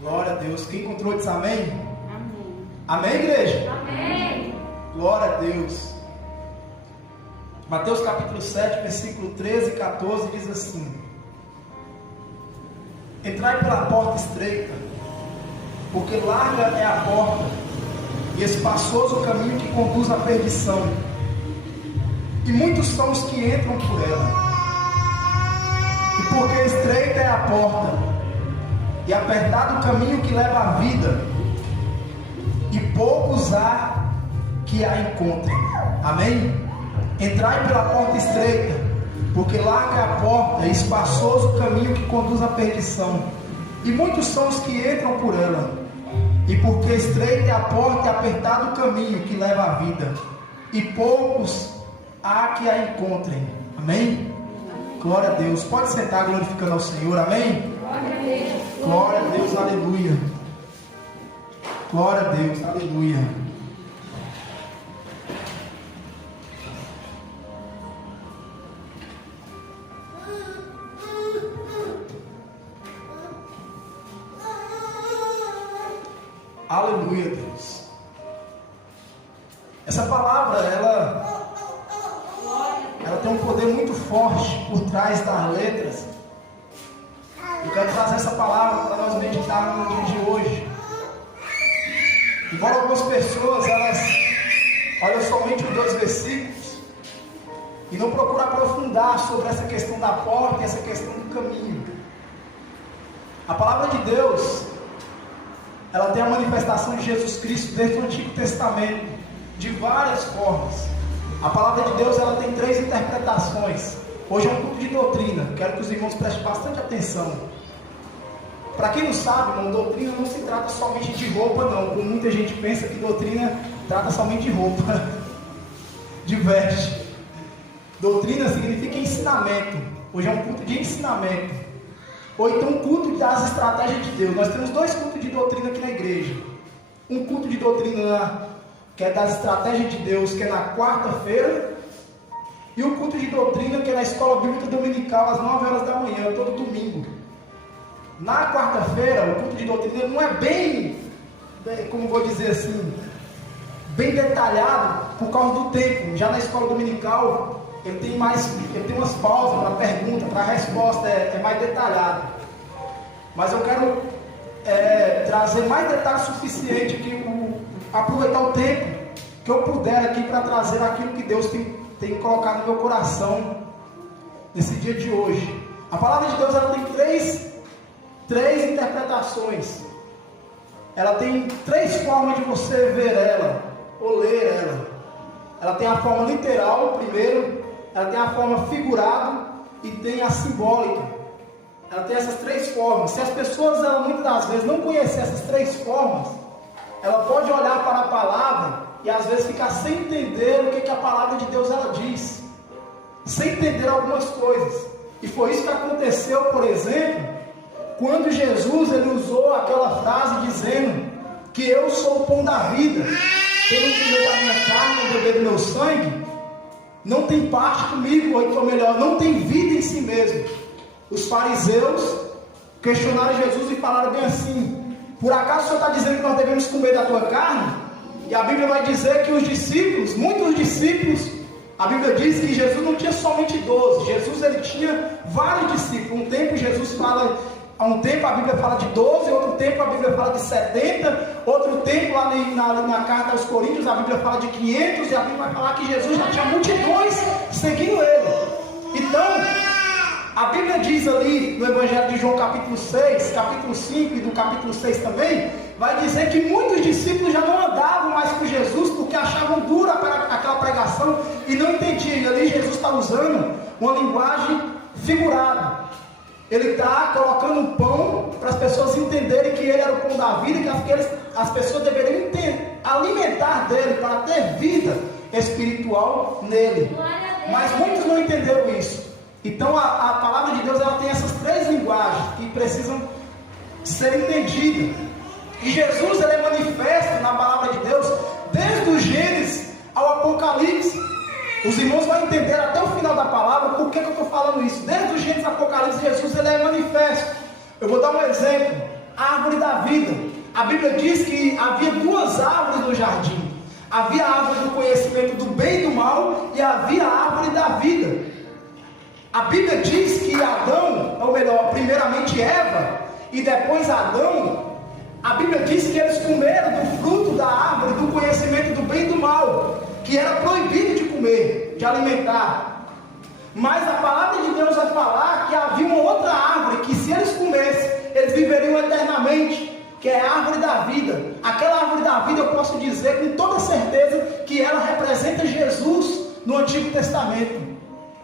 Glória a Deus. Quem encontrou diz amém? Amém. Amém, igreja? Amém. Glória a Deus. Mateus capítulo 7, versículo 13 e 14 diz assim: Entrai pela porta estreita, porque larga é a porta, e espaçoso o caminho que conduz à perdição, e muitos são os que entram por ela. E porque estreita é a porta, e apertado o caminho que leva à vida, e poucos há que a encontrem. Amém? Entrai pela porta estreita, porque larga é a porta, e espaçoso o caminho que conduz à perdição, e muitos são os que entram por ela. E porque estreita é a porta e apertado o caminho que leva à vida, e poucos há que a encontrem. Amém? Glória a Deus. Pode sentar glorificando ao Senhor. Amém? Glória a Deus. Glória a Deus. Aleluia. Glória a Deus. Aleluia. Aleluia, Deus. Essa palavra, ela tem um poder muito forte por trás das letras. Eu quero trazer essa palavra para nós meditarmos no dia de hoje. Embora algumas pessoas, elas olham somente os 2 versículos e não procuram aprofundar sobre essa questão da porta e essa questão do caminho. A palavra de Deus, ela tem a manifestação de Jesus Cristo desde o Antigo Testamento, de várias formas. A palavra de Deus, ela tem 3 interpretações. Hoje é um culto de doutrina. Quero que os irmãos prestem bastante atenção. Para quem não sabe, irmão, doutrina não se trata somente de roupa, não. Como muita gente pensa que doutrina trata somente de roupa, de veste. Doutrina significa ensinamento. Hoje é um culto de ensinamento. Ou então um culto das estratégias de Deus. Nós temos 2 cultos de doutrina aqui na igreja. Um culto de doutrina que é das estratégias de Deus, que é na quarta-feira. E o culto de doutrina, que é na escola bíblica dominical, às 9 horas da manhã, todo domingo. Na quarta-feira, o culto de doutrina não é bem, como vou dizer assim, bem detalhado por causa do tempo. Já na escola dominical, ele tem umas pausas para pergunta, para resposta, é mais detalhado. Mas eu quero trazer mais detalhes suficiente que aproveitar o tempo que eu puder aqui para trazer aquilo que Deus tem colocado no meu coração nesse dia de hoje. A palavra de Deus, ela tem três interpretações. Ela tem 3 formas de você ver ela ou ler ela. Ela tem a forma literal primeiro, ela tem a forma figurada e tem a simbólica. Ela tem essas 3 formas. Se as pessoas, muitas das vezes, não conhecerem essas 3 formas, ela pode olhar para a palavra e às vezes ficar sem entender o que a palavra de Deus ela diz, sem entender algumas coisas. E foi isso que aconteceu, por exemplo, quando Jesus ele usou aquela frase dizendo que eu sou o pão da vida, quem não comer da minha carne e beber do meu sangue não tem parte comigo, ou então melhor, não tem vida em si mesmo. Os fariseus questionaram Jesus e falaram bem assim: por acaso o Senhor está dizendo que nós devemos comer da tua carne? E a Bíblia vai dizer que os discípulos, muitos discípulos, a Bíblia diz que Jesus não tinha somente 12, Jesus ele tinha vários discípulos. Há um tempo a Bíblia fala de 12, outro tempo a Bíblia fala de 70, outro tempo lá na carta aos Coríntios a Bíblia fala de 500, e a Bíblia vai falar que Jesus já tinha multidões seguindo ele. Então, a Bíblia diz ali no Evangelho de João capítulo 6, capítulo 5 e do capítulo 6 também, vai dizer que muitos discípulos já não andavam mais com Jesus porque achavam dura aquela pregação e não entendiam. E ali Jesus está usando uma linguagem figurada. Ele está colocando um pão para as pessoas entenderem que ele era o pão da vida e que as pessoas deveriam alimentar dele para ter vida espiritual nele. Mas muitos não entenderam isso. Então a palavra de Deus ela tem essas 3 linguagens que precisam ser entendidas. E Jesus ele é manifesto na palavra de Deus desde o Gênesis ao Apocalipse. Os irmãos vão entender até o final da palavra por que eu estou falando isso. Desde o Gênesis ao Apocalipse, Jesus ele é manifesto. Eu vou dar um exemplo. a árvore da vida. A Bíblia diz que havia duas árvores no jardim. Havia a árvore do conhecimento do bem e do mal e havia a árvore da vida. A Bíblia diz que Adão, ou melhor, primeiramente Eva e depois Adão, a Bíblia diz que eles comeram do fruto da árvore do conhecimento do bem e do mal, que era proibido de comer, de alimentar. Mas a palavra de Deus vai falar que havia uma outra árvore, que se eles comessem, eles viveriam eternamente, que é a árvore da vida. Aquela árvore da vida eu posso dizer com toda certeza que ela representa Jesus no Antigo Testamento.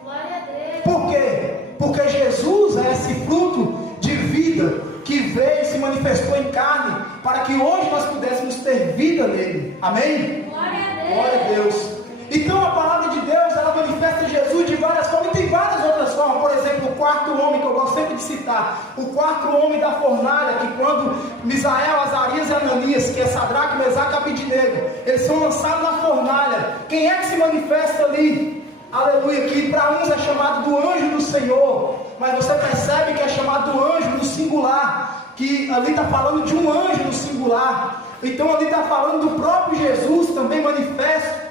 Glória a Deus. Por quê? Porque Jesus é esse fruto de vida que veio e se manifestou em carne, para que hoje nós pudéssemos ter vida nele. Amém? Glória a Deus. Glória a Deus. Então a palavra de Deus, ela manifesta Jesus de várias formas, e tem várias outras formas. Por exemplo, o quarto homem, que eu gosto sempre de citar, o quarto homem da fornalha, que quando Misael, Azarias e Ananias, que é Sadraque, Mesaque e Abidnego, eles são lançados na fornalha, quem é que se manifesta ali? Aleluia, que para uns é chamado do anjo do Senhor, mas você percebe que é chamado do anjo no singular, que ali está falando de um anjo no singular. Então ali está falando do próprio Jesus, também manifesto,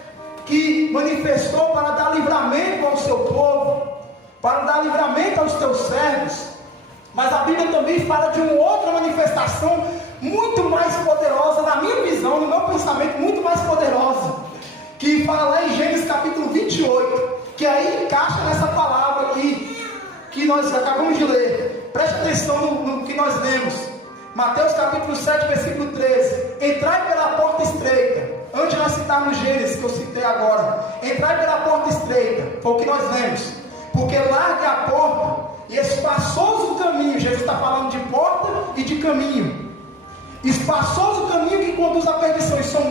que manifestou para dar livramento ao seu povo, para dar livramento aos teus servos. Mas a Bíblia também fala de uma outra manifestação muito mais poderosa, na minha visão, no meu pensamento, muito mais poderosa, que fala lá em Gênesis capítulo 28, que aí encaixa nessa palavra aqui, que nós acabamos de ler. Preste atenção no que nós lemos. Mateus capítulo 7, versículo 13. Entrai pela porta estreita. Antes de nós citarmos Gênesis, que eu citei agora, entrai pela porta estreita, foi o que nós lemos, porque larga é a porta e espaçoso o caminho. Jesus está falando de porta e de caminho. Espaçoso o caminho que conduz à perdição, e são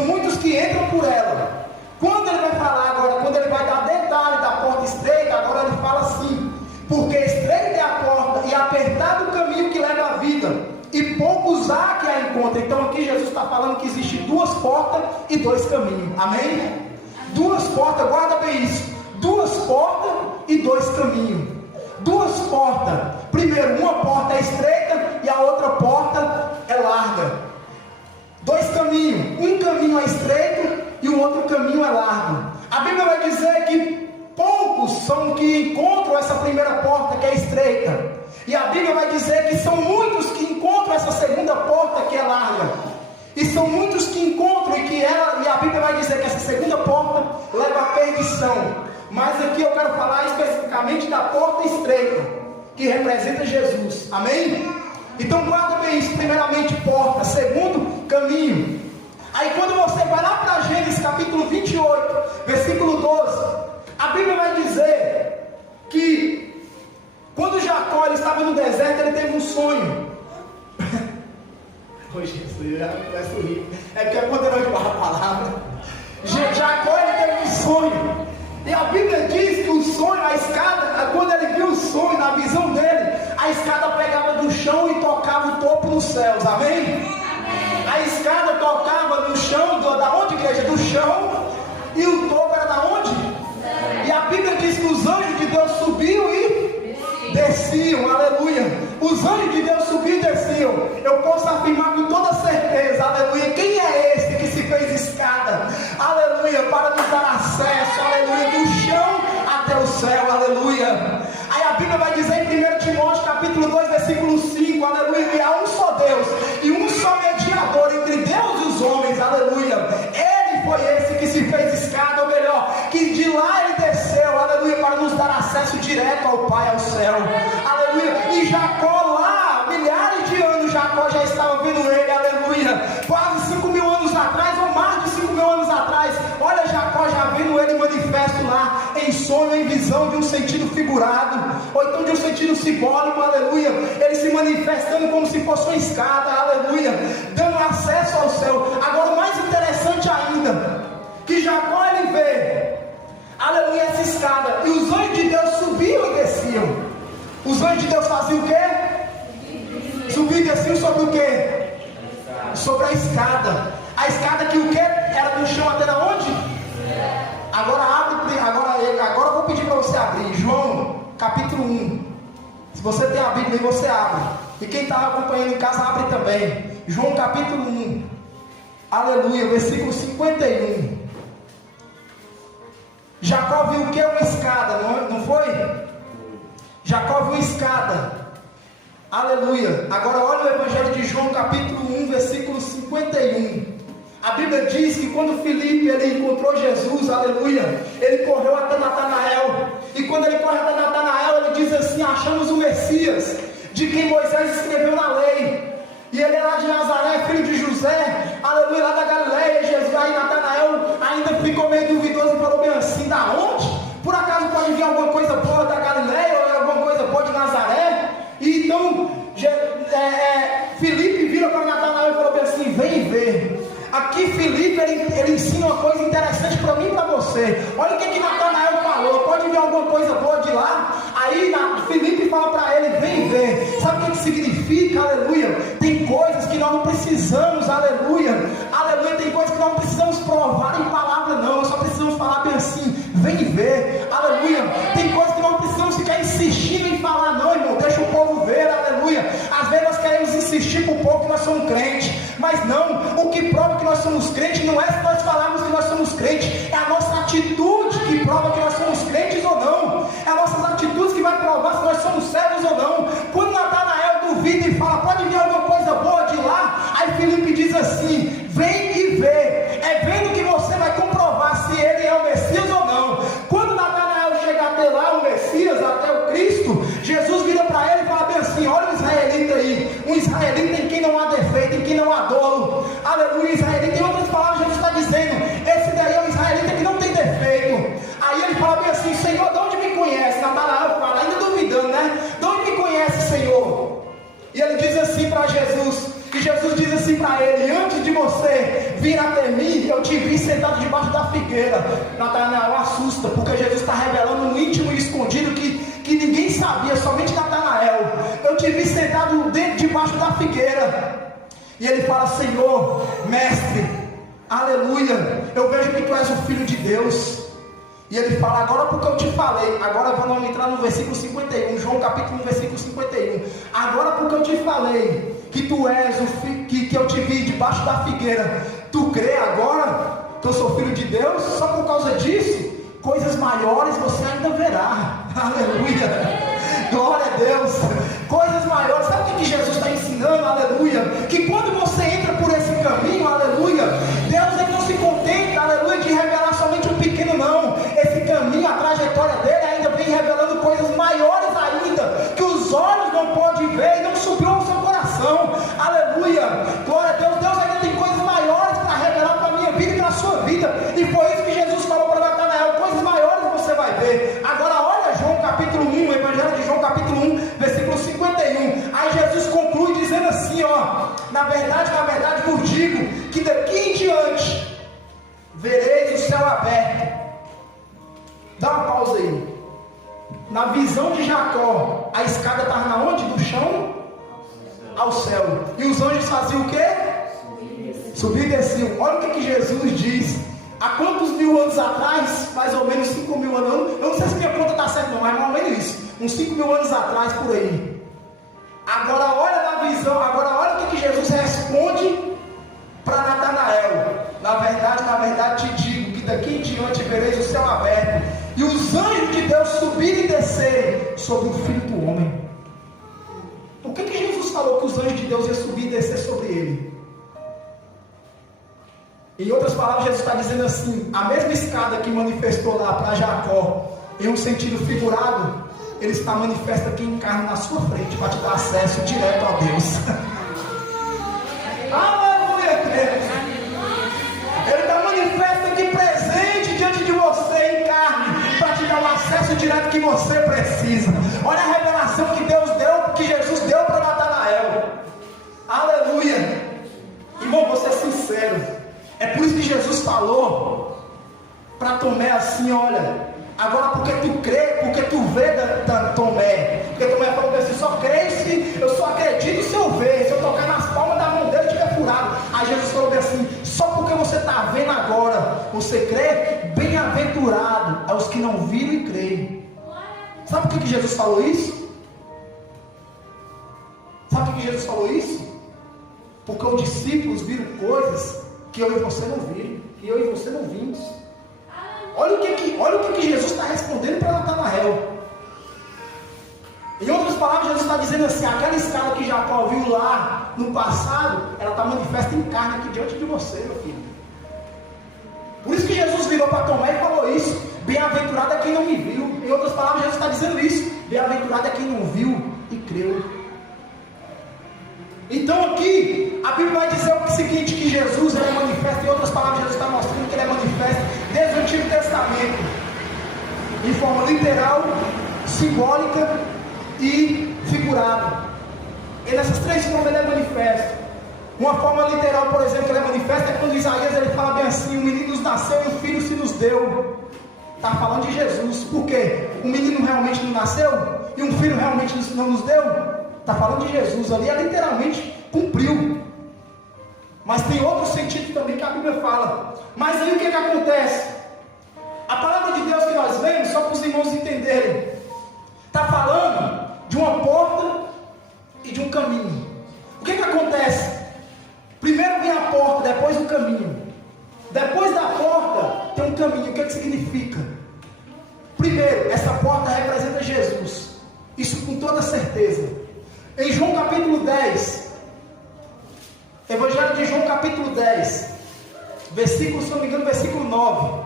muitos que entram por ela. Quando ele vai falar agora, quando ele vai dar detalhe da porta estreita, agora ele fala assim: porque estreita é a porta e apertado o caminho que leva à vida, e poucos há que a encontrem. Então aqui Jesus está falando que existe duas portas e dois caminhos. Amém? Duas portas, guarda bem isso. Duas portas e dois caminhos. Duas portas. Primeiro, uma porta é estreita e a outra porta é larga. Dois caminhos. Um caminho é estreito e o outro caminho é largo. A Bíblia vai dizer que poucos são que encontram essa primeira porta que é estreita. E a Bíblia vai dizer que são muitos que encontram essa segunda porta que é larga. E são muitos que encontram e a Bíblia vai dizer que essa segunda porta leva à perdição. Mas aqui eu quero falar especificamente da porta estreita, que representa Jesus. Amém? Então guarda bem isso. Primeiramente porta, segundo caminho. Aí quando você vai lá para Gênesis capítulo 28, versículo 12, a Bíblia vai dizer que quando Jacó ele estava no deserto, ele teve um sonho. Oi, Jesus, já vai sorrir. É porque é poderoso de barra a palavra. Jacó ele teve um sonho. E a Bíblia diz que o sonho, a escada, quando ele viu o sonho, na visão dele, a escada pegava do chão e tocava o topo nos céus. Amém? Amém. A escada tocava no chão, da onde, igreja? Do chão. E o topo era da onde? E a Bíblia diz que os anjos de Deus subiam e desciam, aleluia. Os anjos de Deus subiam e desciam. Eu posso afirmar com toda certeza, aleluia. Quem é esse que se fez escada, aleluia, para nos dar acesso, aleluia, do chão até o céu, aleluia. Aí a Bíblia vai dizer em 1 Timóteo capítulo 2, versículo 5, aleluia, que há um só Deus e um só mediador entre Deus e os homens, aleluia. Ele foi esse que se fez escada, ou melhor, que de lá ele desceu, aleluia, para nos dar acesso direto ao Pai, ao céu, aleluia. E Jacó lá, milhares de anos, Jacó já estava vendo ele, aleluia, quase 5.000 anos atrás, ou mais de 5.000 anos atrás. Olha Jacó já vendo ele manifesto lá, em sonho, em visão, de um sentido figurado, ou então de um sentido simbólico, aleluia, ele se manifestando como se fosse uma escada, aleluia, dando acesso ao céu. Agora o mais interessante ainda, que Jacó ele vê, aleluia, essa escada, e os anjos de Deus subiam e desciam. Os anjos de Deus faziam o quê? Subiam e desciam sobre o quê? Sobre a escada. A escada que o quê? Era do chão até onde? Agora abre, agora eu vou pedir para você abrir João capítulo 1. Se você tem a Bíblia aí, você abre. E quem está acompanhando em casa, abre também. João capítulo 1. Aleluia, versículo 51. Jacó viu o que? Uma escada, não foi? Jacó viu uma escada. Aleluia. Agora olha o Evangelho de João capítulo 1, versículo 51. A Bíblia diz que quando Filipe ele encontrou Jesus, aleluia, ele correu até Natanael. E quando ele corre até Natanael, ele diz assim: achamos o Messias, de quem Moisés escreveu na lei. E ele é lá de Nazaré, filho de José, aleluia, lá da Galileia. Jesus, aí Natanael ainda ficou meio duvidoso e falou bem assim: da onde? Por acaso pode vir alguma coisa boa da Galileia ou alguma coisa boa de Nazaré? E então Filipe vira para Natanael e falou bem assim: vem ver. Aqui Filipe ele ensina uma coisa interessante para mim e para você. Olha o que Natanael falou: pode vir alguma coisa boa de lá? Aí Filipe fala para ele: vem ver. Sabe o que significa? Aleluia. Tem coisas que nós não precisamos, aleluia, aleluia, tem coisas que nós não precisamos provar em palavra não, nós só precisamos falar bem assim: vem ver, aleluia. Tem coisas que nós não precisamos ficar insistindo em falar não, irmão, deixa o povo ver, aleluia. Às vezes nós queremos insistir para o povo que nós somos crentes, mas não, o que prova que nós somos crentes não é se nós falarmos que nós somos crentes, é a nossa atitude que prova que nós somos crentes ou não, é as nossas atitudes que vai provar se nós somos servos ou não. Quando Natanael duvida e fala: pode vir alguma coisa boa de lá, aí Filipe diz assim: vem e vê. É vendo que você vai comprovar se ele é o Messias ou não. Quando Natanael chega até lá, o Messias, até o Cristo, Jesus vira para ele e fala bem assim: olha o israelita aí, um israelita em quem não há defeito, em quem não há dolo, aleluia. Israelita, em outras palavras, Jesus está dizendo: esse daí é o israelita que não tem defeito. Aí ele fala bem assim: Senhor, de onde me conhece? Natanael fala, ainda duvidando, né? De onde me conhece, Senhor? E ele diz assim para Jesus, e Jesus diz assim para ele: antes de você vir até mim, eu te vi sentado debaixo da figueira. Natanael assusta, porque Jesus está revelando um íntimo e escondido que ninguém sabia, somente Natanael. Eu te vi sentado debaixo da figueira. E ele fala: Senhor, mestre, aleluia, eu vejo que tu és o Filho de Deus. E ele fala: agora porque eu te falei, agora vamos entrar no versículo 51, João capítulo 1, versículo 51. Agora porque eu te falei que tu és o filho, que eu te vi debaixo da figueira, tu crê agora que eu sou Filho de Deus? Só por causa disso, coisas maiores você ainda verá. Aleluia, glória a Deus. Coisas maiores. Sabe o que Jesus está ensinando? Aleluia, que quando você entra por esse caminho, aleluia, Deus ele não se contenta, aleluia, de revelar somente um pequeno não. Esse caminho, a trajetória dele ainda vem revelando coisas maiores ainda, que os olhos não podem ver e não subiu ao seu coração. Aleluia, glória a Deus. Deus ainda tem coisas maiores para revelar para a minha vida e para a sua vida. E foi isso que Jesus falou para Natanael: coisas maiores você vai ver. Agora olha João capítulo 1, o Evangelho de João capítulo 1, versículo 51. Aí Jesus conclui dizendo assim: ó, na verdade vos digo que daqui em diante vereis o céu aberto. Dá uma pausa aí. Na visão de Jacó, a escada estava na onde? Do chão ao céu. E os anjos faziam o quê? Subir e desciam. Olha o que Jesus diz. Há quantos mil anos atrás? Mais ou menos 5 mil anos. Eu não sei se minha conta está certa não, mas mais ou menos isso. Uns 5 mil anos atrás, por aí. Agora olha na visão. Agora olha o que Jesus responde para Natanael: na verdade te digo que daqui em diante vereis o céu aberto e os anjos de Deus subirem e descerem sobre o Filho do Homem. Por que Jesus falou que os anjos de Deus iam subir e descer sobre ele? Em outras palavras, Jesus está dizendo assim: a mesma escada que manifestou lá para Jacó em um sentido figurado, ele está manifesto aqui em carne na sua frente para te dar acesso direto a Deus. Aleluia, Deus. Ele está manifesto aqui presente diante de você em carne para te dar o acesso direto que você precisa. Olha a revelação que Deus deu, que Jesus deu para Natanael. Aleluia. Irmão, vou ser sincero. É por isso que Jesus falou para Tomé assim: olha, agora porque tu crê, porque tu vê Tomé. Porque Tomé falou assim: só crê se eu só acredito se eu ver, se eu tocar nas palmas da mão dele e estiver furado. Aí Jesus falou assim: só porque você está vendo agora, você crê? Bem-aventurado aos que não viram e creem. Sabe por que Jesus falou isso? Sabe por que Jesus falou isso? Porque os discípulos viram coisas que eu e você não viram, que eu e você não vimos. Olha o que Jesus está respondendo para Natanael. Em outras palavras, Jesus está dizendo assim: aquela escada que Jacó viu lá no passado, ela está manifesta em carne aqui diante de você, meu filho. Por isso que Jesus virou para Tomé e falou isso: bem-aventurado é quem não me viu. Em outras palavras, Jesus está dizendo isso: bem-aventurado é quem não viu e creu. Então aqui, a Bíblia vai dizer o seguinte: que Jesus ele é manifesto. Em outras palavras, Jesus está mostrando que ele é manifesto desde o Antigo Testamento, em forma literal, simbólica e figurada. E nessas três formas ele é manifesto. Uma forma literal, por exemplo, que ele é manifesto é quando Isaías ele fala bem assim: um menino nos nasceu e um filho se nos deu. Está falando de Jesus. Por quê? Um menino realmente não nasceu e um filho realmente não nos deu. Está falando de Jesus. Ali é literalmente cumpriu. Mas tem outro sentido também que a Bíblia fala. Mas aí o que acontece? A palavra de Deus que nós vemos, só para os irmãos entenderem, está falando de uma porta e de um caminho. O que acontece? Primeiro vem a porta, depois o caminho. Depois da porta tem um caminho. O que significa? Primeiro, essa porta representa Jesus. Isso com toda certeza. Em João capítulo 10, Evangelho de João capítulo 10, versículo, se não me engano, versículo 9.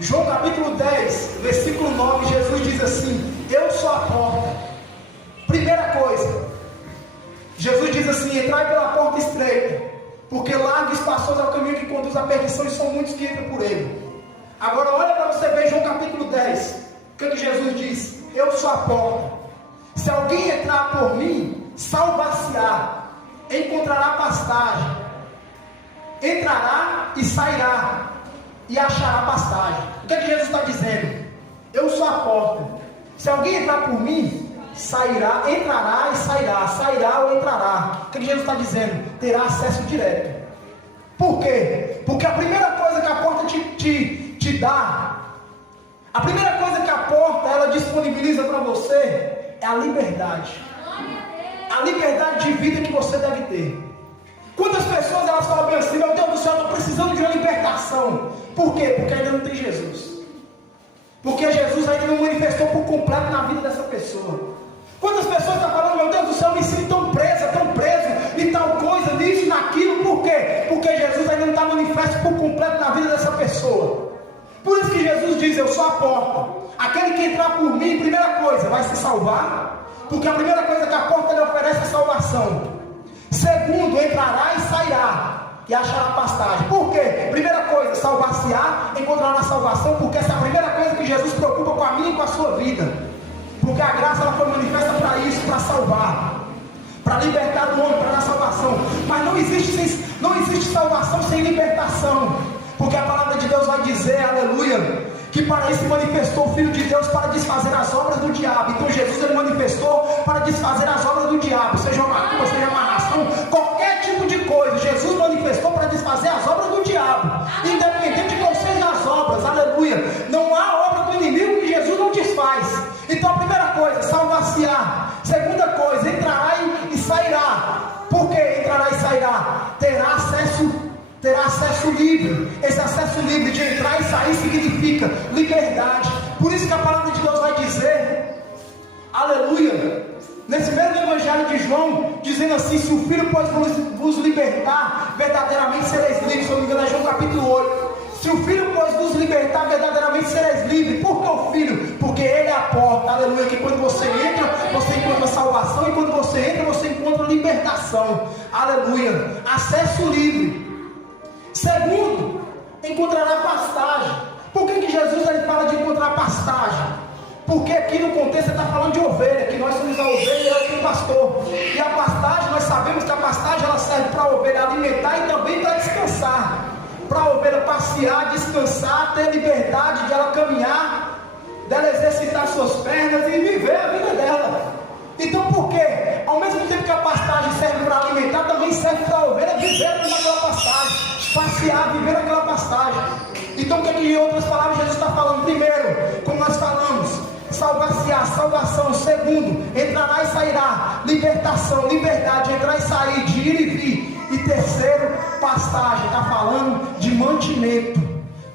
João capítulo 10, versículo 9, Jesus diz assim: eu sou a porta. Primeira coisa, Jesus diz assim: entrai pela porta estreita, porque largo e espaçoso é o caminho que conduz à perdição, e são muitos que entram por ele. Agora olha para você ver João capítulo 10, o que Jesus diz? Eu sou a porta. Se alguém entrar por mim, salvar-se-á, encontrará pastagem, entrará e sairá, e achará pastagem. O que Jesus está dizendo? Eu sou a porta. Se alguém entrar por mim, sairá, entrará e sairá, sairá ou entrará. O que Jesus está dizendo? Terá acesso direto. Por quê? Porque a primeira coisa que a porta te dá, a primeira coisa que a porta ela disponibiliza para você é a liberdade. A liberdade de vida que você deve ter. Quantas pessoas elas falam bem assim: meu Deus do céu, eu estou precisando de uma libertação. Por quê? Porque ainda não tem Jesus. Porque Jesus ainda não manifestou por completo na vida dessa pessoa. Quantas pessoas estão falando: meu Deus do céu, eu me sinto tão preso em tal coisa, nisso, naquilo. Por quê? Porque Jesus ainda não está manifesto por completo na vida dessa pessoa. Por isso que Jesus diz: eu sou a porta. Aquele que entrar por mim, primeira coisa, vai se salvar. Porque a primeira coisa que a porta lhe oferece é salvação. Segundo, entrará e sairá, e achará pastagem. Por quê? Primeira coisa, salvar-se-á, encontrará salvação. Porque essa é a primeira coisa que Jesus preocupa com a minha e com a sua vida. Porque a graça ela foi manifesta para isso, para salvar, para libertar do homem, para dar salvação. Mas não existe salvação sem libertação. Porque a palavra de Deus vai dizer, aleluia, que para isso manifestou o Filho de Deus para desfazer as obras do diabo. Então Jesus ele manifestou para desfazer as obras do diabo, seja uma macumba, seja uma amarração, qualquer tipo de coisa. Jesus manifestou para desfazer as obras do diabo, independente de qual sejam as obras, aleluia. Não há obra do inimigo que Jesus não desfaz. Então a primeira coisa, salvar-se-á. Segunda coisa, entrará e sairá. Por que entrará e sairá? Terá acesso livre. Esse acesso livre de entrar e sair significa liberdade. Por isso que a palavra de Deus vai dizer, aleluia, nesse mesmo evangelho de João, dizendo assim: se o Filho pode vos libertar, verdadeiramente sereis livres. Se eu não me engano é João capítulo 8. Se o Filho pode vos libertar, verdadeiramente sereis livres. Por que o Filho? Porque Ele é a porta, aleluia, que quando você entra, você encontra salvação, e quando você entra, você encontra libertação, aleluia, acesso livre. Segundo, encontrará pastagem. Por que Jesus ele fala de encontrar pastagem? Porque aqui no contexto ele está falando de ovelha, que nós somos a ovelha e ele é o pastor. E a pastagem, nós sabemos que a pastagem ela serve para a ovelha alimentar e também para descansar. Para a ovelha passear, descansar, ter liberdade de ela caminhar, dela exercitar suas pernas e viver a vida dela. Então por quê? Ao mesmo tempo que a pastagem serve para alimentar, também serve para a ovelha viver naquela pastagem, passear, viver naquela pastagem. Então o que aqui em outras palavras Jesus está falando? Primeiro, como nós falamos, salvar-se-á, salvação. Segundo, entrará e sairá, libertação, liberdade, entrar e sair, de ir e vir. E terceiro, pastagem, está falando de mantimento,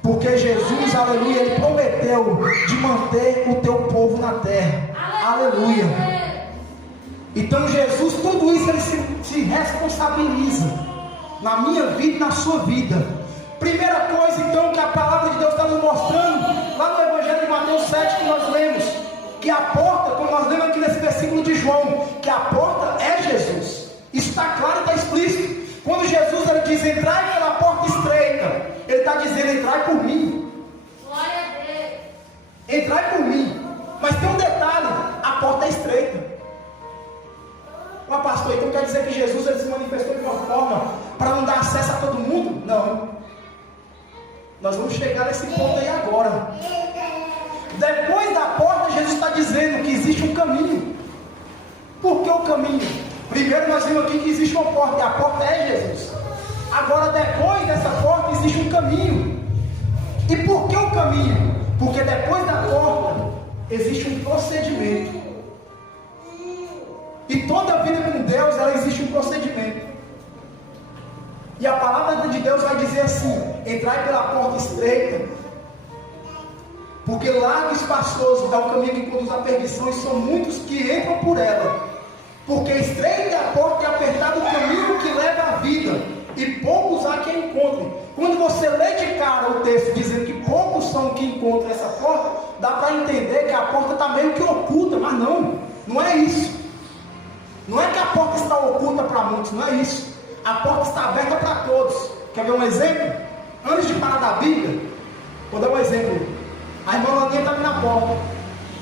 porque Jesus, aleluia, Ele prometeu de manter o teu povo na terra, aleluia. Então Jesus, tudo isso Ele se responsabiliza na minha vida e na sua vida. Primeira coisa então que a palavra de Deus está nos mostrando, lá no Evangelho de Mateus 7 que nós lemos, que a porta, como nós lemos aqui nesse versículo de João, que a porta é Jesus. Isso está claro e está explícito. Quando Jesus ele diz, entrai pela porta estreita, Ele está dizendo, entrai por mim. Glória a Deus. Entrai por mim. Mas tem um detalhe, a porta é estreita. Mas pastor, então quer dizer que Jesus ele se manifestou de uma forma para não dar acesso a todo mundo? Não. Nós vamos chegar nesse ponto aí agora. Depois da porta, Jesus está dizendo que existe um caminho. Por que o caminho? Primeiro nós vimos aqui que existe uma porta, e a porta é Jesus. Agora depois dessa porta existe um caminho. E por que o caminho? Porque depois da porta existe um procedimento. E toda a vida com Deus, ela existe um procedimento. E a palavra de Deus vai dizer assim, entrai pela porta estreita, porque largo e espaçoso é o caminho que conduz à perdição, e são muitos que entram por ela. Porque estreita é a porta e apertado o caminho que leva à vida, e poucos há que a encontrem. Quando você lê de cara o texto dizendo que poucos são que encontram essa porta, dá para entender que a porta está meio que oculta, mas não é isso. Não é que a porta está oculta para muitos, não é isso. A porta está aberta para todos. Quer ver um exemplo? Antes de parar da Bíblia, vou dar um exemplo. A irmã Laninha está ali na porta.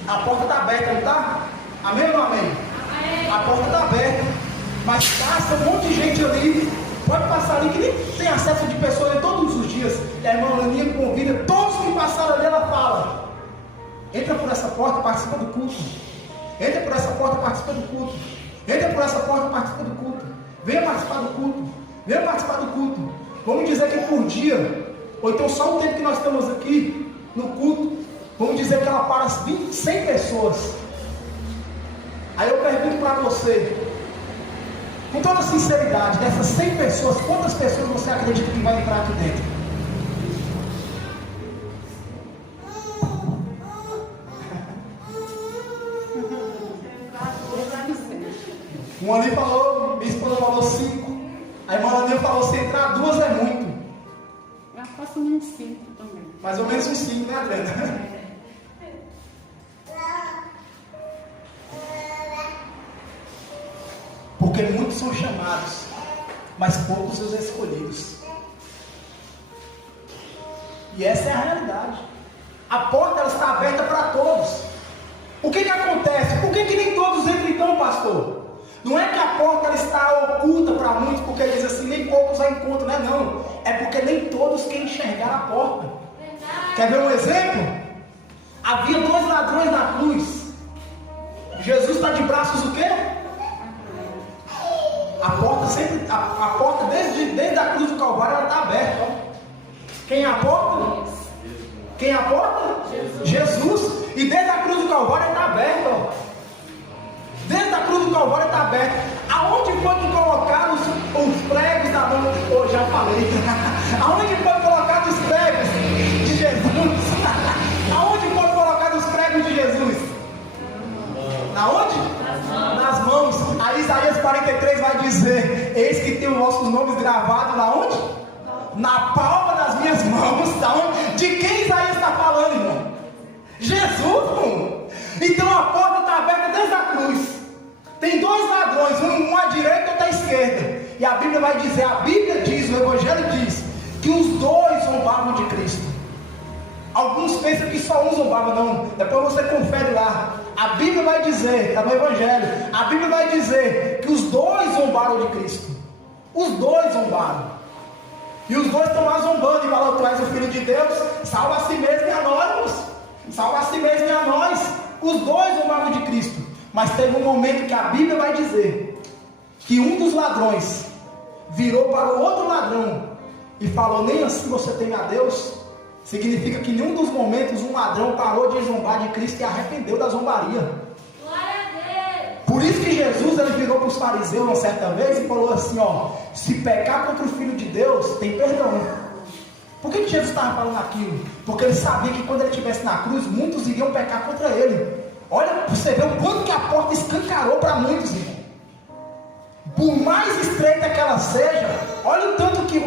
A porta está aberta, não está? Amém ou não amém? A porta está aberta, mas passa um monte de gente ali, pode passar ali, que nem tem acesso de pessoas ali todos os dias. E a irmã Laninha convida todos que passaram ali, ela fala, entra por essa porta, participa do culto. Entra por essa porta, participa do culto. Entra por essa porta, participa do culto. Venha participar do culto. Venha participar do culto. Vamos dizer que por dia, ou então só o tempo que nós estamos aqui no culto, vamos dizer que ela para 100 pessoas. Aí eu pergunto para você, com toda sinceridade, dessas 100 pessoas, quantas pessoas você acredita que vai entrar aqui dentro? Um ali falou, minha esposa falou 5. A irmã Laninha falou, se entrar 2 é muito. Eu faço uns 5 também. Mais ou menos uns 5, né, Adriana? Porque muitos são chamados, mas poucos os escolhidos. E essa é a realidade. A porta ela está aberta para todos. O que acontece? Por que nem todos entram então, pastor? Não é que a porta ela está oculta para muitos, porque diz assim, nem poucos a encontram, né? Não. É porque nem todos querem enxergar a porta. Quer ver um exemplo? Havia 2 ladrões na cruz. Jesus está de braços o quê? A porta sempre, a porta desde a cruz do Calvário ela está aberta. Ó. Quem é a porta? Quem é a porta? Jesus. E desde a cruz do Calvário está aberta. Ó. Desde a cruz do Calvário está aberta. Aonde foi que colocaram os pregos da mão? Oh, já falei. Aonde foi colocado os pregos de Jesus? Aonde foram colocados os pregos de Jesus? Aonde? Nas mãos. Aí Isaías 43 vai dizer: eis que tem os nossos nomes gravados na onde? Na palma das minhas mãos. Da onde? De quem Isaías está falando, irmão? Jesus, irmão. Então a porta está aberta desde a cruz. Tem 2 ladrões, um à direita e outro à esquerda. E a Bíblia vai dizer, a Bíblia diz, o Evangelho diz, que os 2 zombavam de Cristo. Alguns pensam que só um zombava, não. Depois você confere lá. A Bíblia vai dizer, está no Evangelho, a Bíblia vai dizer que os 2 zombaram de Cristo. Os 2 zombaram. E os 2 estão lá zombando e falam, tu és o Filho de Deus, salva a si mesmo e a nós. Salva a si mesmo e a nós. Os 2 zombavam de Cristo. Mas teve um momento que a Bíblia vai dizer que um dos ladrões virou para o outro ladrão e falou, nem assim você teme a Deus? significa que em nenhum dos momentos um ladrão parou de zombar de Cristo e arrependeu da zombaria. Por isso que Jesus ele virou para os fariseus uma certa vez e falou assim, ó, se pecar contra o Filho de Deus, tem perdão. Por que Jesus estava falando aquilo? Porque ele sabia que quando ele estivesse na cruz, muitos iriam pecar contra ele. Olha, você vê o quanto que a porta escancarou para muitos, irmão. Por mais estreita que ela seja, olha o tanto que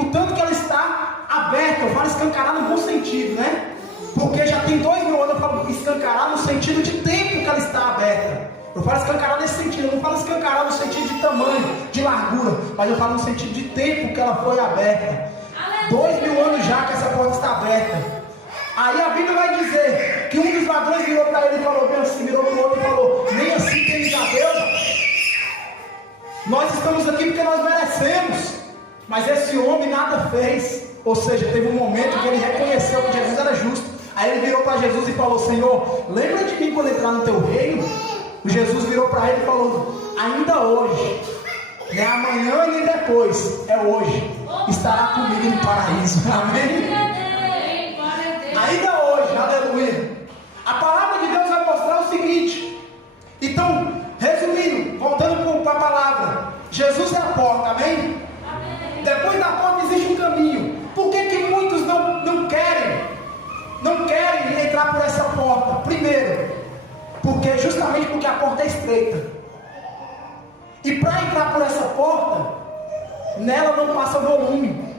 ela está aberta. Eu falo escancarar no bom sentido, né? Porque já tem 2000 anos, eu falo escancarar no sentido de tempo que ela está aberta. Eu falo escancarar nesse sentido, eu não falo escancarar no sentido de tamanho, de largura, mas eu falo no sentido de tempo que ela foi aberta. 2000 anos já que essa porta está aberta. Aí a Bíblia vai dizer que um dos ladrões virou para ele e falou bem assim, virou para o outro e falou, nem assim temes a Deus. Nós estamos aqui porque nós merecemos, mas esse homem nada fez. Ou seja, teve um momento que ele reconheceu que Jesus era justo. Aí ele virou para Jesus e falou, Senhor, lembra de mim quando entrar no teu reino? Jesus virou para ele e falou, ainda hoje, não é amanhã nem depois, é hoje, estará comigo no paraíso. Amém? Ainda hoje, aleluia. A palavra de Deus vai mostrar o seguinte. Então, resumindo, voltando para a palavra, Jesus é a porta, amém? Depois da porta existe um caminho. Por que muitos não querem entrar por essa porta? Primeiro, justamente porque a porta é estreita. E para entrar por essa porta, nela não passa volume.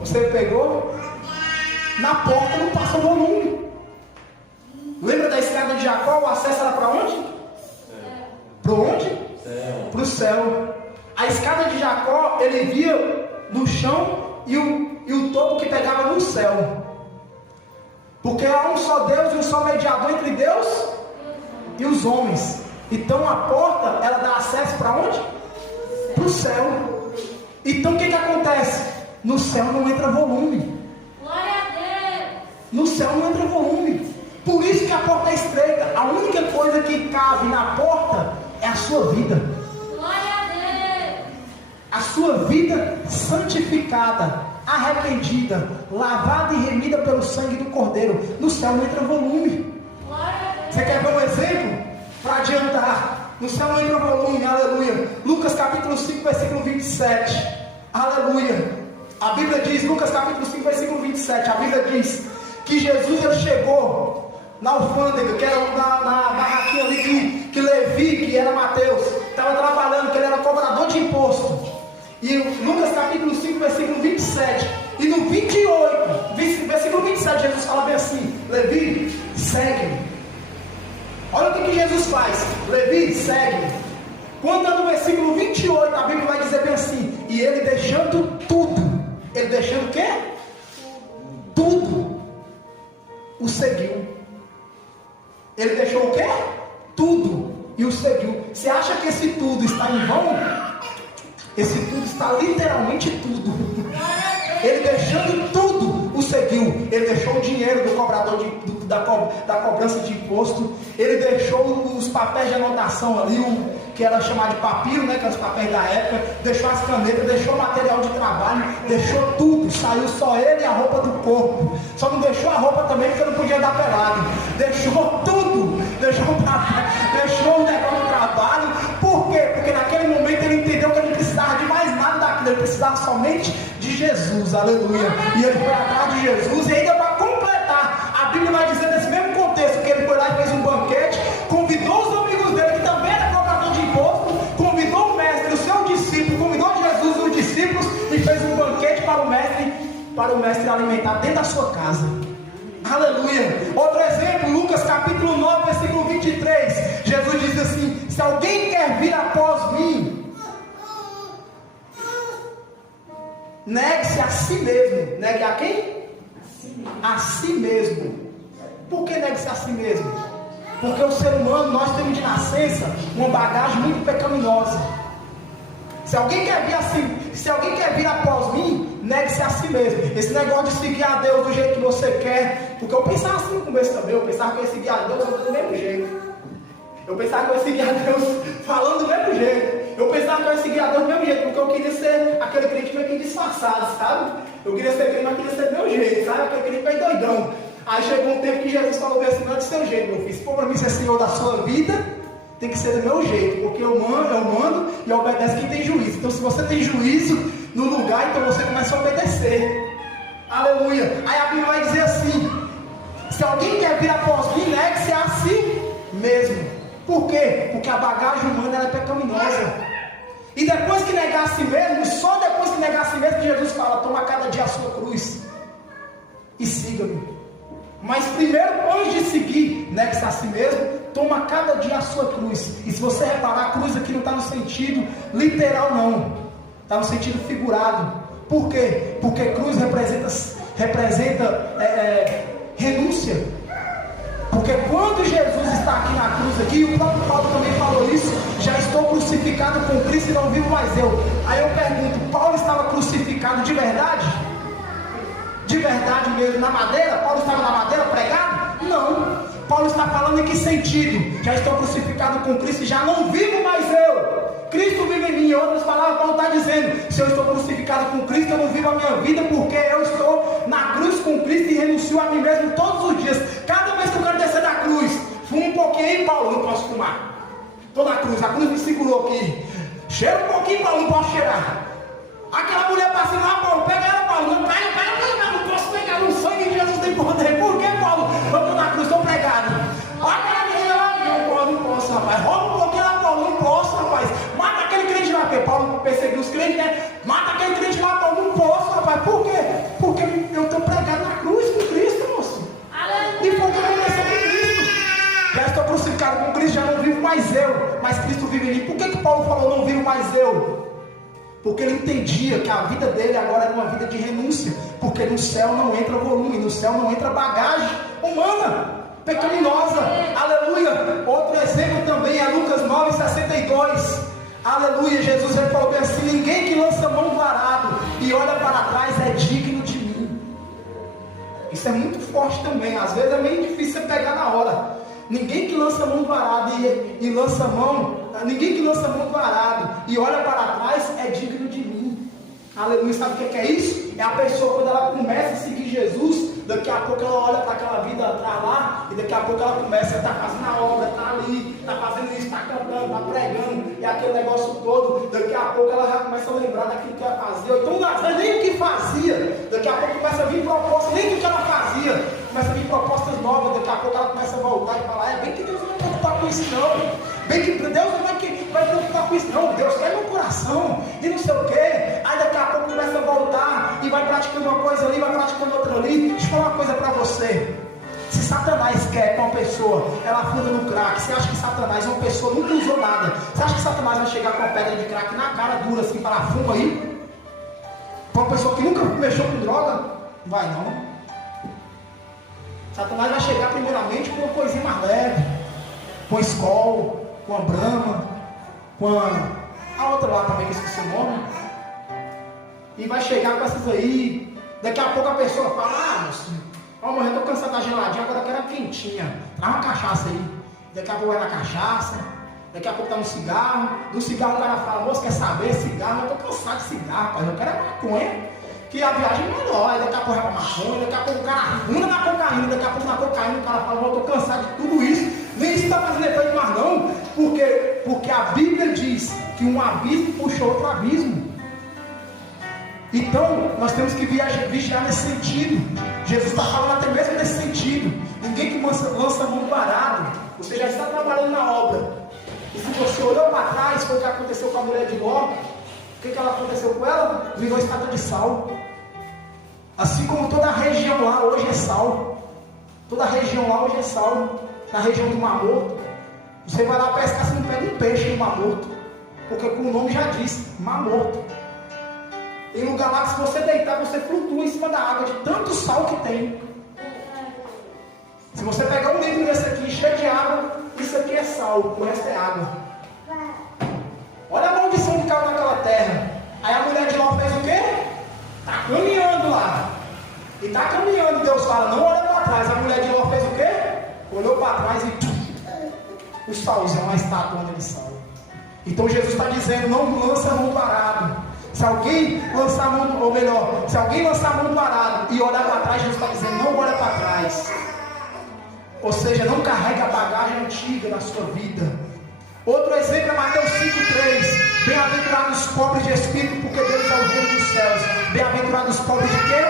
Você pegou? Na porta não passa volume. Lembra da escada de Jacó? O acesso era para onde? Para onde? Para o céu. A escada de Jacó, ele via no chão e o topo que pegava no céu. Porque há um só Deus e um só mediador entre Deus e os homens. Então a porta, ela dá acesso para onde? Para o céu. Então o que acontece? No céu não entra volume. Glória a Deus. No céu não entra volume. Por isso que a porta é estreita. A única coisa que cabe na porta é a sua vida. Glória a Deus. A sua vida santificada, arrependida, lavada e remida pelo sangue do Cordeiro. No céu não entra volume. Glória a Deus. Você quer ver um exemplo? Para adiantar. No céu não entra volume, aleluia. Lucas capítulo 5, versículo 27. Aleluia. A Bíblia diz, Lucas capítulo 5, versículo 27. A Bíblia diz que Jesus ele chegou na alfândega, que era na barraquinha ali que Levi, que era Mateus, estava trabalhando, que ele era cobrador de imposto. E Lucas capítulo 5, versículo 27. E no 28, versículo 27, Jesus fala bem assim: Levi, segue-me. Olha o que Jesus faz. Levi, segue-me. Quando é no versículo 28, a Bíblia vai dizer bem assim: e ele deixando tudo. Ele deixando o quê? Tudo. O seguiu. Ele deixou o quê? Tudo. E o seguiu. Você acha que esse tudo está em vão? Esse tudo está literalmente tudo. Ele deixando tudo, o seguiu. Ele deixou o dinheiro do cobrador da cobrança de imposto. Ele deixou os papéis de anotação ali, que era chamado de papiro, né, que eram os papéis da época. Deixou as canetas, deixou o material de trabalho, deixou tudo. Saiu só ele e a roupa do corpo. Só não deixou a roupa também porque não podia dar pelado. Deixou tudo. Deixou o negócio do trabalho. Por quê? Porque naquele momento ele entendeu que ele não precisava de mais nada daquilo. Ele precisava somente de Jesus, aleluia. E ele foi atrás de Jesus. E ainda para completar, a Bíblia vai dizer nesse mesmo contexto que ele foi lá e fez um banquete, convidou os amigos dele, que também era cobrador de imposto, convidou o mestre, o seu discípulo, convidou Jesus e os discípulos e fez um banquete para o mestre alimentar dentro da sua casa. Aleluia. Outro exemplo, Lucas capítulo 9, versículo 23. Jesus diz assim: se alguém quer vir após mim, negue-se a si mesmo. Negue a quem? A si mesmo. Por que negue-se a si mesmo? Porque o ser humano, nós temos de nascença uma bagagem muito pecaminosa. Se alguém quer vir após mim, negue-se a si mesmo. Esse negócio de seguir a Deus do jeito que você quer, porque eu pensava assim no começo também. Eu pensava que eu ia seguir a Deus do mesmo jeito. Eu pensava que eu ia seguir a Deus falando do mesmo jeito. Eu pensava que eu ia seguir a Deus do meu jeito, porque eu queria ser aquele crente meio que disfarçado, sabe? Eu queria ser crente, mas queria ser do meu jeito, sabe? Aquele crente meio doidão. Aí chegou um tempo que Jesus falou assim, não é do seu jeito, meu filho. Se for para mim ser Senhor da sua vida, tem que ser do meu jeito, porque eu mando e obedece quem tem juízo. Então se você tem juízo no lugar, então você começa a obedecer. Aleluia. Aí a Bíblia vai dizer assim, se alguém quer vir após mim, negue-se a si mesmo. Por quê? Porque a bagagem humana ela é pecaminosa. E depois que negar a si mesmo, só depois que negar a si mesmo, Jesus fala, toma cada dia a sua cruz e siga-me. Mas primeiro, antes de seguir, negue-se a si mesmo, toma cada dia a sua cruz. E se você reparar, a cruz aqui não está no sentido literal não, está no sentido figurado. Por quê? Porque cruz representa renúncia. Porque quando Jesus está aqui na cruz aqui, e o próprio Paulo também falou isso, já estou crucificado com Cristo e não vivo mais eu. Aí eu pergunto, Paulo estava crucificado de verdade? De verdade mesmo, na madeira? Paulo estava na madeira pregado? Não. Paulo está falando em que sentido? Já estou crucificado com Cristo e já não vivo mais eu. Cristo vive em mim. Em outras palavras, Paulo está dizendo, se eu estou crucificado com Cristo, eu não vivo a minha vida, porque eu estou na cruz com Cristo e renuncio a mim mesmo todos os dias. Cada vez que eu quero descer da cruz, fumo um pouquinho aí, Paulo, não posso fumar. Estou na cruz, a cruz me segurou aqui. Cheira um pouquinho, Paulo, não posso cheirar. Aquela mulher passando lá, Paulo, pega ela, Paulo, não não posso pegar, no sangue de Jesus tem poder. Por que, Paulo? Eu estou na cruz, estou pregado. Aquela menina lá, não posso, rapaz. Rouba um pouquinho lá, Paulo, não posso, rapaz. Mata aquele crente lá, porque Paulo perseguiu os crentes, né? Mata aquele crente lá, Paulo, não posso, rapaz. Por quê? Porque eu estou pregado na cruz com Cristo, moço. E foi o que aconteceu com Cristo. Já estou crucificado com Cristo, já não vivo mais eu, mas Cristo vive em mim. Por que Paulo falou não vivo mais eu? Porque ele entendia que a vida dele agora era uma vida de renúncia. Porque no céu não entra volume, no céu não entra bagagem humana, pecaminosa. Aleluia. Outro exemplo também é Lucas 9:62. Aleluia. Jesus ele falou bem assim, ninguém que lança a mão do arado e olha para trás é digno de mim. Isso é muito forte também. Às vezes é meio difícil você pegar na hora. Ninguém que lança a mão do arado e lança a mão, ninguém que lança a mão do arado e olha para trás é digno de mim. Aleluia. Sabe o que é isso? É a pessoa quando ela começa a seguir Jesus, daqui a pouco ela olha para aquela vida atrás lá, e daqui a pouco ela começa a estar fazendo a obra, está ali, está fazendo isso, está cantando, está pregando, e aquele negócio todo, daqui a pouco ela já começa a lembrar daquilo que ela fazia, então às vezes nem o que fazia, daqui a pouco começa a vir propostas, nem do que ela fazia, começa a vir propostas novas, daqui a pouco ela começa a voltar e falar, bem que Deus não vai preocupar com isso não, bem que Deus não vai preocupar com isso não, Deus quer meu coração, e não sei o que, aí daqui a pouco começa a voltar, e vai praticando uma coisa ali, vai praticando outra ali. Deixa eu falar uma coisa para você. Se Satanás quer que uma pessoa, ela funda no crack, você acha que Satanás, uma pessoa nunca usou nada, você acha que Satanás vai chegar com uma pedra de crack na cara dura assim, falar, fuma aí? Para uma pessoa que nunca mexeu com droga, vai não. Satanás vai chegar primeiramente com uma coisinha mais leve, com a Skol, com a Brahma, com a outra lá também que eu esqueci o nome, e vai chegar com essas aí. Daqui a pouco a pessoa fala, moço, eu estou cansado da geladinha, agora eu quero a quentinha, traz uma cachaça aí. Daqui a pouco vai na cachaça, daqui a pouco está no cigarro, do cigarro o cara fala, moço, quer saber, cigarro, eu estou cansado de cigarro, rapaz, eu quero a maconha, que a viagem é melhor, daqui a pouco vai para maconha, daqui a pouco o cara afunda na cocaína, daqui a pouco na cocaína o cara fala, eu estou cansado de tudo isso, nem isso está fazendo efeito mais não, porque a Bíblia diz que um abismo puxou outro abismo. Então, nós temos que vigiar nesse sentido. Jesus está falando até mesmo nesse sentido. Ninguém que lança a mão do arado. Você já está trabalhando na obra. E se você olhou para trás, foi o que aconteceu com a mulher de Ló. O que ela aconteceu com ela? Virou estátua de sal. Assim como toda a região lá hoje é sal. Toda a região lá hoje é sal. Na região do Mar Morto. Você vai lá pescar, você não pega um peixe no Mar Morto. Porque como o nome já diz, Mar Morto. Tem lugar lá que se você deitar, você flutua em cima da água de tanto sal que tem. Se você pegar um litro desse aqui, cheio de água, isso aqui é sal, o resto é água. Olha a maldição que caiu naquela terra. Aí a mulher de Ló fez o quê? Está caminhando lá. E está caminhando, e Deus fala, não olha para trás. A mulher de Ló fez o quê? Olhou para trás e o salzão, a estátua de sal. Então Jesus está dizendo, não lança a mão do arado. Se alguém lançar a mão, ou melhor, se alguém lançar a mão do arado e olhar para trás, Jesus está dizendo, não olha para trás. Ou seja, não carregue a bagagem antiga na sua vida. Outro exemplo é Mateus 5,3. Bem-aventurados os pobres de espírito, porque deles é o reino dos céus. Bem-aventurados os pobres de quê?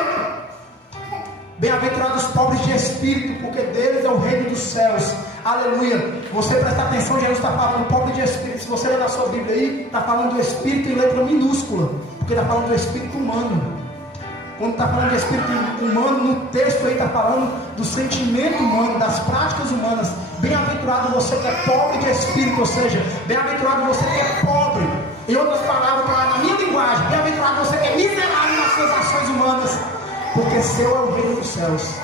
Bem-aventurados os pobres de espírito, porque deles é o reino dos céus. Aleluia. Você presta atenção, Jesus está falando pobre de espírito. Se você ler na sua Bíblia aí, está falando do espírito em letra minúscula, porque está falando do espírito humano. Quando está falando de espírito humano, no texto aí está falando do sentimento humano, das práticas humanas. Bem-aventurado você que é pobre de espírito, ou seja, bem-aventurado você que é pobre. Em outras palavras, na minha linguagem, bem-aventurado você que é miserável nas suas ações humanas, porque seu é o reino dos céus.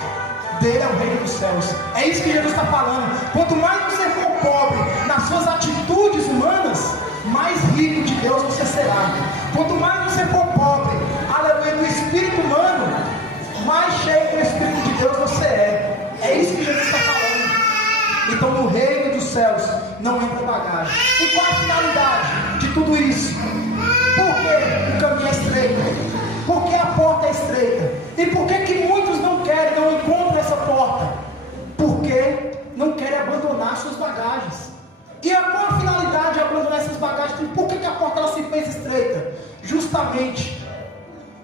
Dele é o reino dos céus. É isso que Jesus está falando. Quanto mais você for pobre nas suas atitudes humanas, mais rico de Deus você será. Quanto mais você for pobre, aleluia, do espírito humano, mais cheio do espírito de Deus você é. É isso que Jesus está falando. Então no reino dos céus não entra bagagem. E qual a finalidade de tudo isso? Por que o caminho é estreito? Por que a porta é estreita? E por que muitos não querem, não encontram essa porta? Porque não querem abandonar suas bagagens. E qual a finalidade de abandonar essas bagagens? Por que a porta ela se fez estreita? Justamente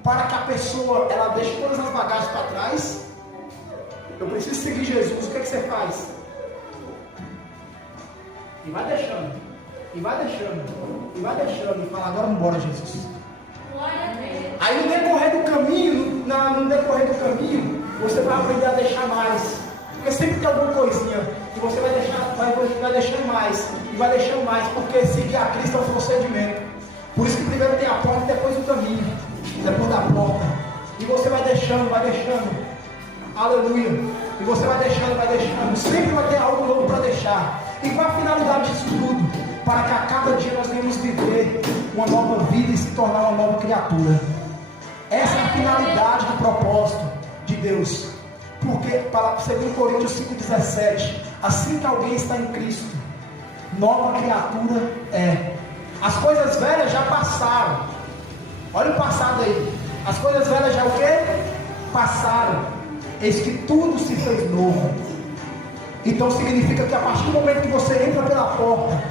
para que a pessoa ela deixe todas as bagagens para trás. Eu preciso seguir Jesus. O que você faz? E vai deixando. E vai deixando. E vai deixando. E fala, agora vamos embora, Jesus. Aí no decorrer do caminho, você vai aprender a deixar mais. Porque sempre tem alguma coisinha que você vai deixando mais. E vai deixando mais. Porque seguir a Cristo é um procedimento. Por isso que primeiro tem a porta e depois o caminho. Depois da porta. E você vai deixando. Aleluia. E você vai deixando. Sempre vai ter algo novo para deixar. E qual a finalidade disso tudo? Para que a cada dia nós venhamos viver uma nova vida e se tornar uma nova criatura. Essa é a finalidade do propósito de Deus. Porque, segundo Coríntios 5,17, assim que alguém está em Cristo, nova criatura é. As coisas velhas já passaram. Olha o passado aí. As coisas velhas já o quê? Passaram. Eis que tudo se fez novo. Então significa que a partir do momento que você entra pela porta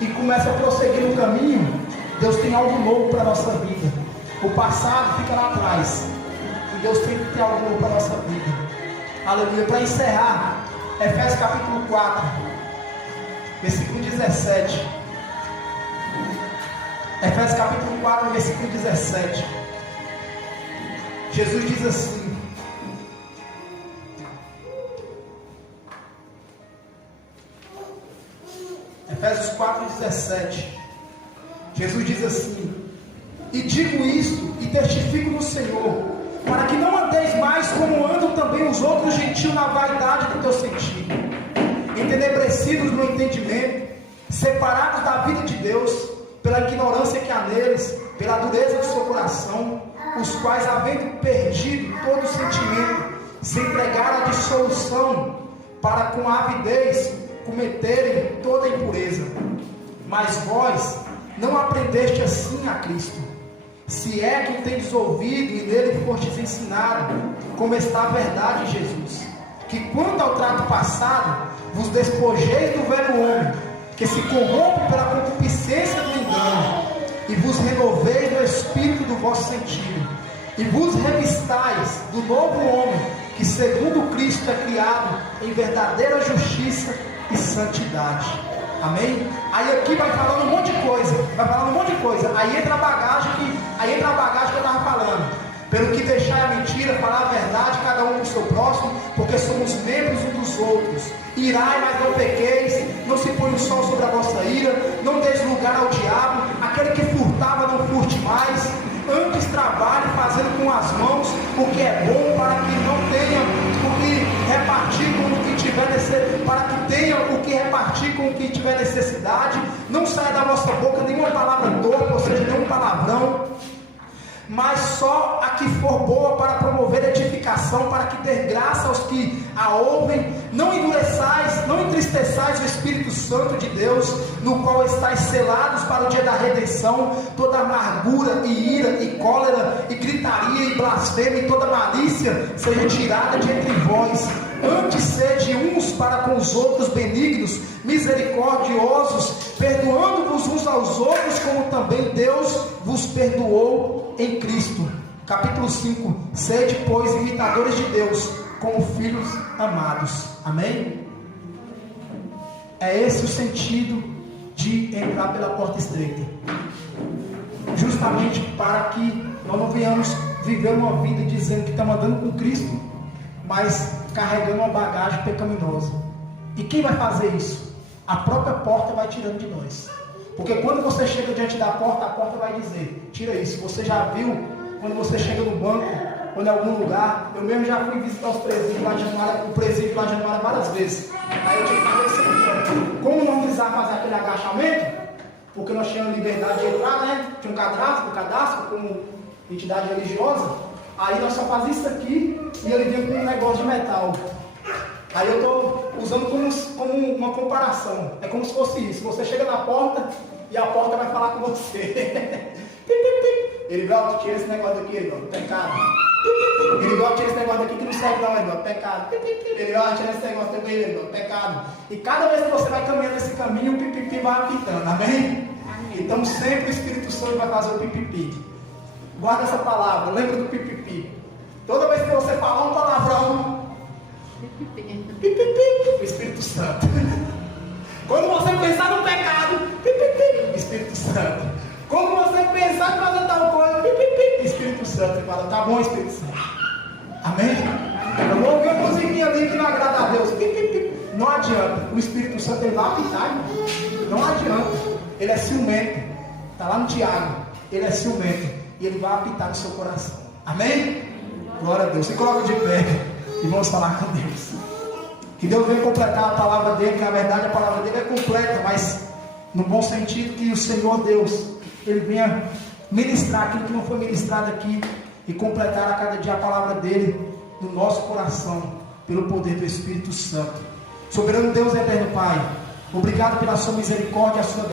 e começa a prosseguir no caminho, Deus tem algo novo para a nossa vida. O passado fica lá atrás. E Deus tem que ter algo novo para a nossa vida. Aleluia. Para encerrar, Efésios capítulo 4, versículo 17. Efésios capítulo 4, versículo 17. Jesus diz assim: Efésios 4,17. Jesus diz assim: e digo isto e testifico no Senhor, para que não andeis mais como andam também os outros gentios na vaidade do teu sentido, entenebrecidos no entendimento, separados da vida de Deus, pela ignorância que há neles, pela dureza do seu coração, os quais, havendo perdido todo o sentimento, se entregaram à dissolução, para com avidez cometerem toda a impureza. Mas vós não aprendeste assim a Cristo, se é que tendes ouvido e nele fostes ensinado, como está a verdade em Jesus, que quanto ao trato passado, vos despojeis do velho homem, que se corrompe pela concupiscência do engano, e vos renoveis no espírito do vosso sentido, e vos revistais do novo homem, que segundo Cristo é criado em verdadeira justiça e santidade. Amém? Aí aqui vai falando um monte de coisa. Aí entra a bagagem que eu estava falando. Pelo que deixar a mentira, falar a verdade, cada um com o seu próximo, porque somos membros uns dos outros. Irai, mas não pequeis, não se põe o sol sobre a vossa ira, não deis lugar ao diabo, aquele que furtava não furte mais, antes trabalhe fazendo com as mãos o que é bom, para que não tenha o que repartir com o que tiver necessidade, para que tenha o que repartir com o que tiver necessidade. Não saia da vossa boca nenhuma palavra torpe, ou seja, nenhum palavrão, mas só que for boa para promover edificação, para que dê graça aos que a ouvem. Não endureçais, não entristeçais o Espírito Santo de Deus, no qual estáis selados para o dia da redenção. Toda amargura e ira e cólera e gritaria e blasfêmia e toda malícia seja tirada de entre vós. Antes sede uns para com os outros benignos, misericordiosos, perdoando-vos uns aos outros, como também Deus vos perdoou em Cristo. Capítulo 5. Sede, pois, imitadores de Deus, como filhos amados. Amém? É esse o sentido de entrar pela porta estreita. Justamente para que nós não venhamos viver uma vida dizendo que estamos andando com Cristo, mas carregando uma bagagem pecaminosa. E quem vai fazer isso? A própria porta vai tirando de nós. Porque quando você chega diante da porta, a porta vai dizer: tira isso. Você já viu quando você chega no banco ou em algum lugar? Eu mesmo já fui visitar os presídios lá de Januária, o presídio lá de Januária várias vezes. Aí eu tinha que fazer assim: como não precisava fazer aquele agachamento, porque nós tínhamos liberdade de entrar, né? Tinha um cadastro como entidade religiosa. Aí nós só fazíamos isso aqui e ele vinha com um negócio de metal. Aí eu estou usando como uma comparação. É como se fosse isso. Você chega na porta e a porta vai falar com você. Ele vai tirar esse negócio aqui, Eduardo, pecado. Ele vai tirar esse negócio aqui que não serve não, Eduardo, pecado. Ele vai tirar esse negócio aqui, Eduardo, pecado. E cada vez que você vai caminhando nesse caminho, o pipipi vai apitando, amém? Então sempre o Espírito Santo vai fazer o pipipi. Guarda essa palavra, lembra do pipipi. Toda vez que você falar um palavrão, pipipi, o Espírito Santo. Quando você pensar no pecado, pipipi, Espírito Santo. Quando você pensar em fazer tal coisa, pipipi, Espírito Santo. Você fala: tá bom, Espírito Santo. Amém? Eu vou ouvir uma musiquinha ali que não agrada a Deus. Pipipi. Não adianta. O Espírito Santo ele vai apitar, irmão. Não adianta. Ele é ciumento. Está lá no Tiago. Ele é ciumento. E ele vai apitar no seu coração. Amém? Glória a Deus. Se coloca de pé e vamos falar com Deus. Que Deus venha completar a palavra dele, que na verdade a palavra dele é completa, mas no bom sentido, que o Senhor Deus, ele venha ministrar aquilo que não foi ministrado aqui e completar a cada dia a palavra dele no nosso coração, pelo poder do Espírito Santo. Soberano Deus, eterno Pai, obrigado pela sua misericórdia, a sua